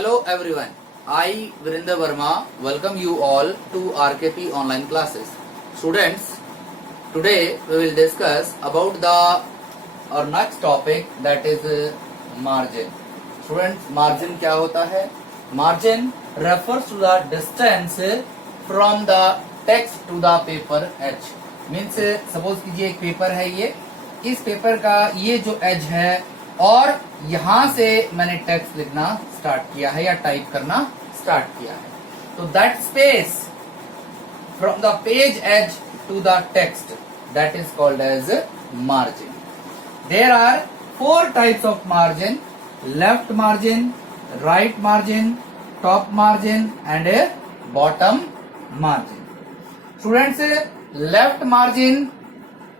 Hello everyone, I Virender Verma welcome you all to RKP online classes. Students, today we will discuss about our next topic, that is margin. Students, margin क्या होता है? Margin refers to the distance from the text to the paper edge. Means suppose कीजिए एक paper है, ये इस paper का ये जो एज है और यहां से मैंने टेक्स्ट लिखना स्टार्ट किया है या टाइप करना स्टार्ट किया है, तो that space from the page edge to the text, that is called as margin. There are 4 types of margin: left margin, right margin, top margin and a bottom margin. Students, left margin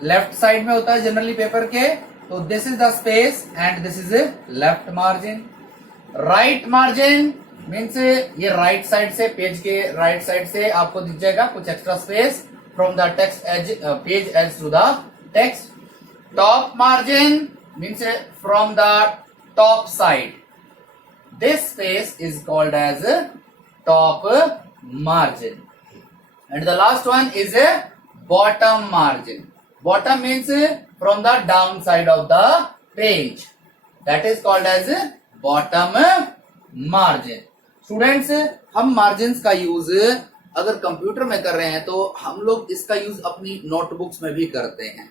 left side में होता है generally paper के, तो this is the space and this is left margin. Right margin means ये right side से, page के right side से आपको दिख जाएगा कुछ extra space from the text edge, page edge to the text. Top margin means from the top side, this space is called as top margin. And the last one is a bottom margin. Bottom means from the down side of the page, that is called as bottom margin. Students, हम margins का use अगर computer में कर रहे हैं तो हम लोग इसका यूज अपनी नोटबुक्स में भी करते हैं.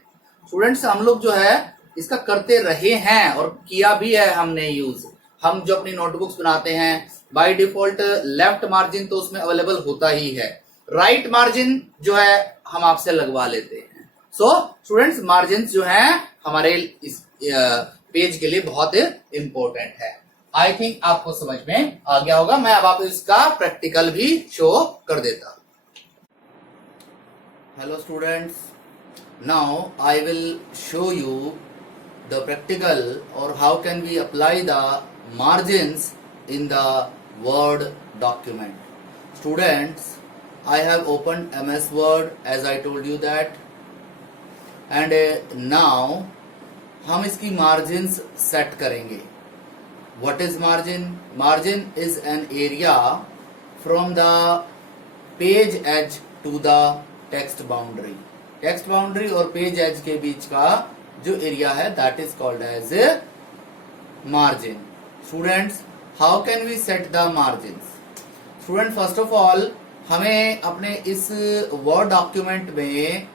स्टूडेंट्स, हम लोग जो है इसका करते रहे हैं और किया भी है हमने यूज. हम जो अपनी नोटबुक्स बनाते हैं बाय डिफॉल्ट लेफ्ट मार्जिन तो उसमें अवेलेबल होता ही है, राइट मार्जिन जो है हम आपसे लगवा लेते हैं. सो स्टूडेंट्स, मार्जिन जो है हमारे इस पेज के लिए बहुत इंपॉर्टेंट है. आई थिंक आपको समझ में आ गया होगा. मैं अब आपको इसका प्रैक्टिकल भी शो कर देता हूं. Hello students, now I will show you the practical और how can we apply the margins in the word document. Students, I have opened MS Word as I told you that, and now हम इसकी margins set करेंगे. What is margin? Margin is an area from the page edge to the text boundary. Text boundary और page edge के बीच का जो area है that is called as margin. Students, how can we set the margins? Student, first of all हमें अपने इस word document में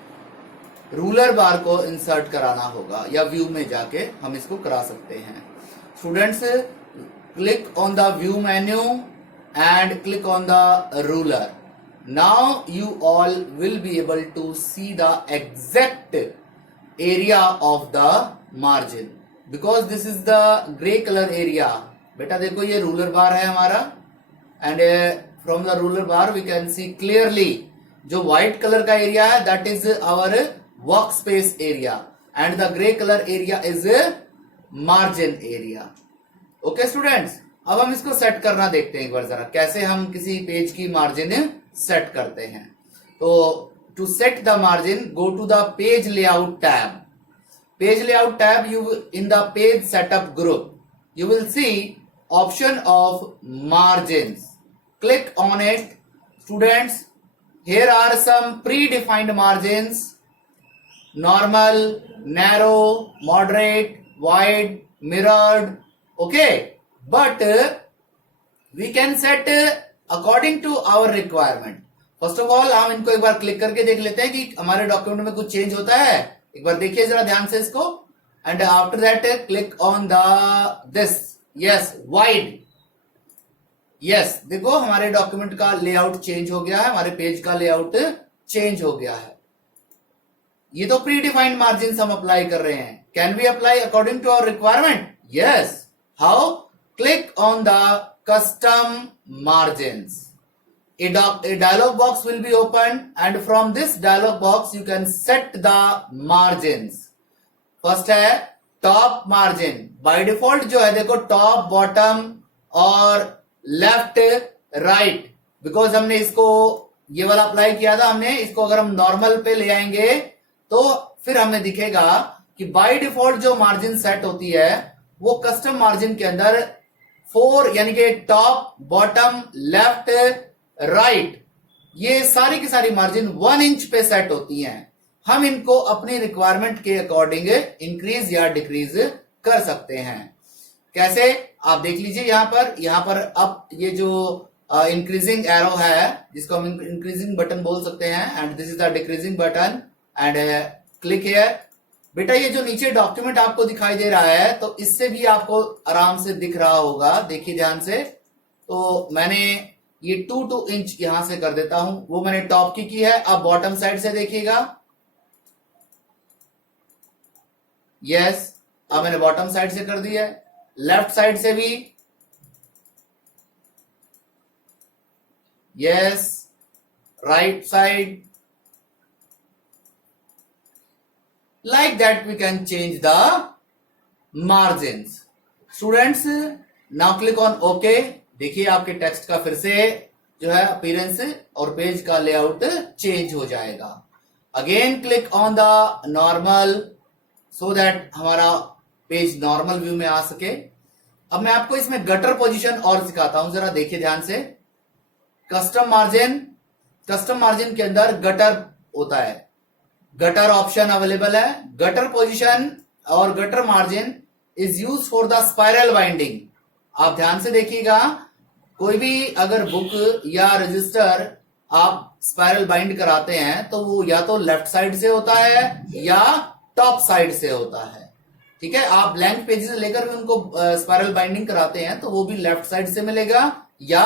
ruler बार को इंसर्ट कराना होगा या व्यू में जाके हम इसको करा सकते हैं. Students, click on the view menu and click on the ruler. Now you all will be able to see the exact area of the margin because this is the grey colour area. बेटा देखो, ये ruler bar है हमारा and from the ruler bar we can see clearly जो white color का area है that is our workspace area and the gray color area is margin area. Okay students, अब हम इसको सेट करना देखते हैं एक बार जरा, कैसे हम किसी पेज की मार्जिन सेट करते हैं. तो to set the margin, go to the page layout tab. Page layout tab, you in the page setup group you will see option of margins. Click on it. Students, here are some predefined margins: normal, narrow, moderate, wide, mirrored. Okay, but we can set according to our requirement. First of all, हम इनको एक बार click करके देख लेते हैं कि हमारे document में कुछ चेंज होता है. एक बार देखिए जरा ध्यान से इसको. And after that click on the this, yes, wide. Yes, देखो हमारे डॉक्यूमेंट का लेआउट चेंज हो गया है, हमारे पेज का लेआउट चेंज हो गया है. ये तो प्री डिफाइंड मार्जिन हम अप्लाई कर रहे हैं. Can we apply according to our requirement? Yes. How? Click on the custom margins. A dialog box will be opened and from this dialog box you can set the margins. First है top margin. By default जो है देखो top, bottom और left, right, because हमने इसको ये वाला apply किया था. हमने इसको अगर हम नॉर्मल पे ले आएंगे तो फिर हमें दिखेगा कि बाय डिफॉल्ट जो मार्जिन सेट होती है वो कस्टम मार्जिन के अंदर फोर यानी कि टॉप, बॉटम, लेफ्ट, राइट, ये सारी की सारी मार्जिन 1 इंच पे सेट होती हैं। हम इनको अपनी रिक्वायरमेंट के अकॉर्डिंग इंक्रीज या डिक्रीज कर सकते हैं। कैसे, आप देख लीजिए यहां पर अब ये जो इंक्रीजिंग एरो है जिसको हम इंक्रीजिंग बटन बोल सकते हैं, and this is the decreasing button and click here. बेटा ये जो नीचे डॉक्यूमेंट आपको दिखाई दे रहा है तो इससे भी आपको आराम से दिख रहा होगा, देखिए ध्यान से। तो मैंने ये 2 इंच यहां से कर देता हूं, वो मैंने टॉप की है। अब बॉटम साइड से देखिएगा, यस, अब मैंने बॉटम साइड से कर दिया। लेफ्ट साइड से भी yes, right side, like that we can change the margins. Students, now click on OK. देखिए आपके टेक्स्ट का फिर से जो है अपीयरेंस और पेज का लेआउट चेंज हो जाएगा। Again click on the normal so that हमारा पेज नॉर्मल व्यू में आ सके। अब मैं आपको इसमें गटर पोजीशन और सिखाता हूं, जरा देखिए ध्यान से। कस्टम मार्जिन के अंदर गटर होता है, गटर ऑप्शन अवेलेबल है। गटर पोजीशन और gutter margin is use for the spiral binding. आप ध्यान से देखिएगा, कोई भी अगर बुक या रजिस्टर आप स्पाइरल बाइंड कराते हैं तो वो या तो लेफ्ट साइड से होता है या टॉप साइड से होता है। ठीक है, आप ब्लैंक पेजेस लेकर भी उनको स्पाइरल बाइंडिंग कराते हैं तो वो भी लेफ्ट साइड से मिलेगा या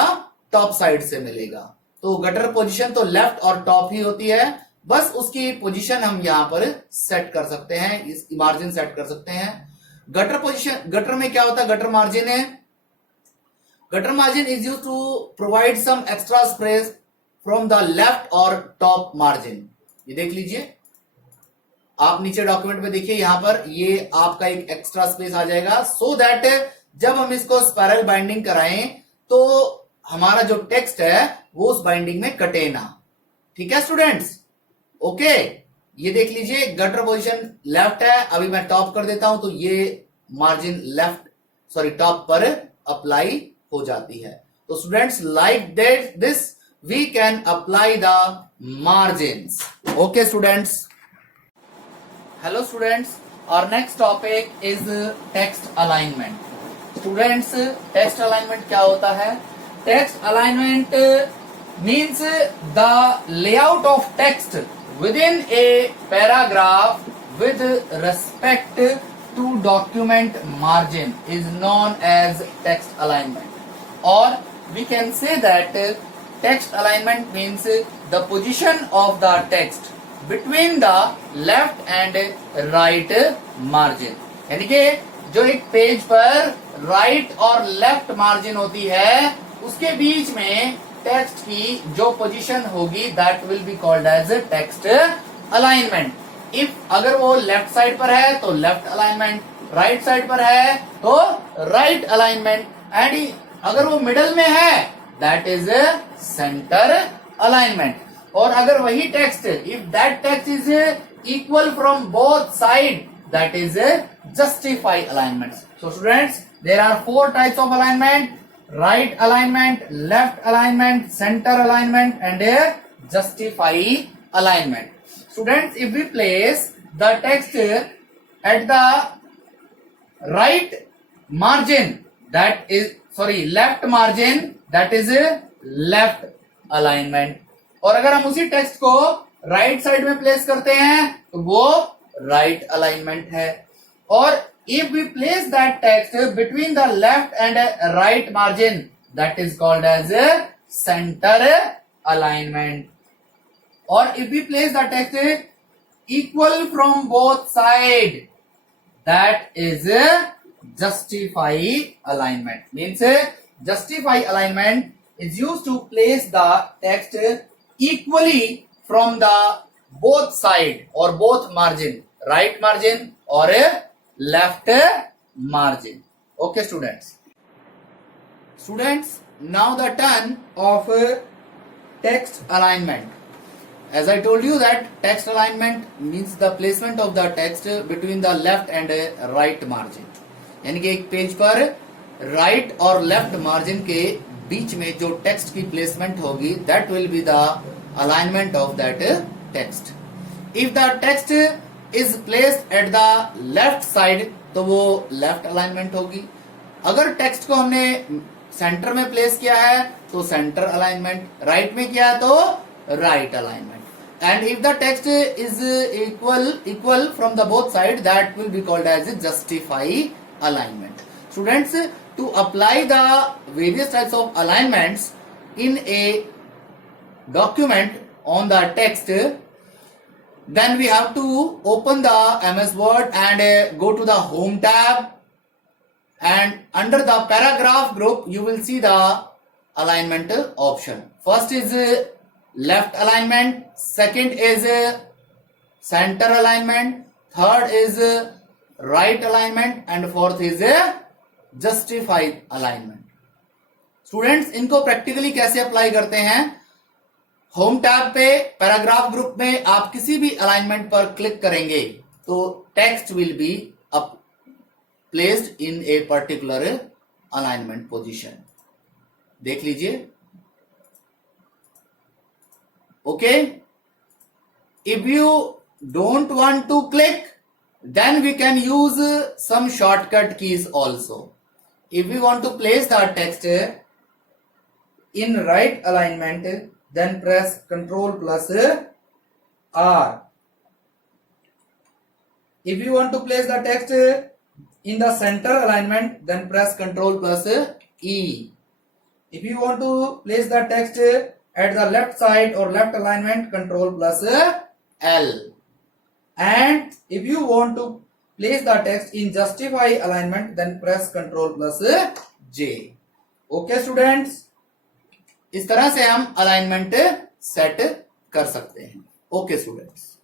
टॉप साइड से मिलेगा। तो गटर पोजीशन तो लेफ्ट और टॉप ही होती है, बस उसकी पोजीशन हम यहां पर सेट कर सकते हैं, इस मार्जिन सेट कर सकते हैं। गटर पोजीशन, गटर में क्या होता है, गटर मार्जिन है, gutter margin is use to provide some extra space from the left और टॉप मार्जिन। ये देख लीजिए, आप नीचे डॉक्यूमेंट में देखिए, यहां पर ये आपका एक एक्स्ट्रा स्पेस आ जाएगा, सो दैट जब हम इसको स्पाइरल बाइंडिंग कराएं तो हमारा जो टेक्स्ट है वो उस बाइंडिंग में कटे ना। ठीक है स्टूडेंट्स, ओके। ये देख लीजिए गटर पोजीशन लेफ्ट है, अभी मैं टॉप कर देता हूं तो ये मार्जिन टॉप पर अप्लाई हो जाती है। तो students, like this we can apply the margins. Okay students, hello students, और next topic is text alignment. Students, text alignment क्या होता है? Text alignment means the layout of text within a paragraph with respect to document margin is known as text alignment. Or we can say that text alignment means the position of the text between the left and right margin. यानी कि जो एक page पर right और left margin होती है उसके बीच में टेक्स्ट की जो पोजीशन होगी that will be called as text alignment. If अगर वो लेफ्ट साइड पर है तो लेफ्ट अलाइनमेंट, राइट साइड पर है तो राइट अलाइनमेंट, एंड अगर वो मिडल में है दैट इज सेंटर अलाइनमेंट। और अगर वही text, if that text is equal from both side that is justify alignment. So students, there are 4 types of alignment: right alignment, left alignment, center alignment, and a justify alignment. Students, if we place the text at the right margin, that is left margin, that is left alignment. और अगर हम उसी text को right side में place करते हैं तो वो राइट अलाइनमेंट है। और if we place that text between the left and right margin, that is called as center alignment. Or if we place the text equal from both sides, that is justify alignment. Means justify alignment is used to place the text equally from the both side or both margin, right margin or left margin. Okay students. Students, now the turn of text alignment. As I told you that text alignment means the placement of the text between the left and right margin. यानी कि एक page पर right और left margin के बीच में जो text की placement होगी that will be the alignment of that text. If the text is placed at the left side तो वो लेफ्ट अलाइनमेंट होगी. अगर टेक्स्ट को हमने सेंटर में प्लेस किया है तो सेंटर अलाइनमेंट, राइट में किया है तो right alignment. And if the text is equal from the both side, that will be called as a justify alignment. Students, to apply the various types of alignments in a document on the text, then we have to open the MS Word and go to the Home tab, and under the paragraph group you will see the alignment option. First is left alignment, second is center alignment, third is right alignment and fourth is justified alignment. Students, इनको practically कैसे apply करते हैं? Home tab पे paragraph group में आप किसी भी alignment पर क्लिक करेंगे तो text will be placed in a particular alignment position. देख लीजिए. Okay, if you don't want to click, then we can use some shortcut keys also. If we want to place the text in right alignment, then press Ctrl plus R. If you want to place the text in the center alignment, then press Ctrl plus E. If you want to place the text at the left side or left alignment, Ctrl plus L. And if you want to place the text in justify alignment, then press Ctrl plus J. Okay students, इस तरह से हम alignment set कर सकते हैं. Okay students.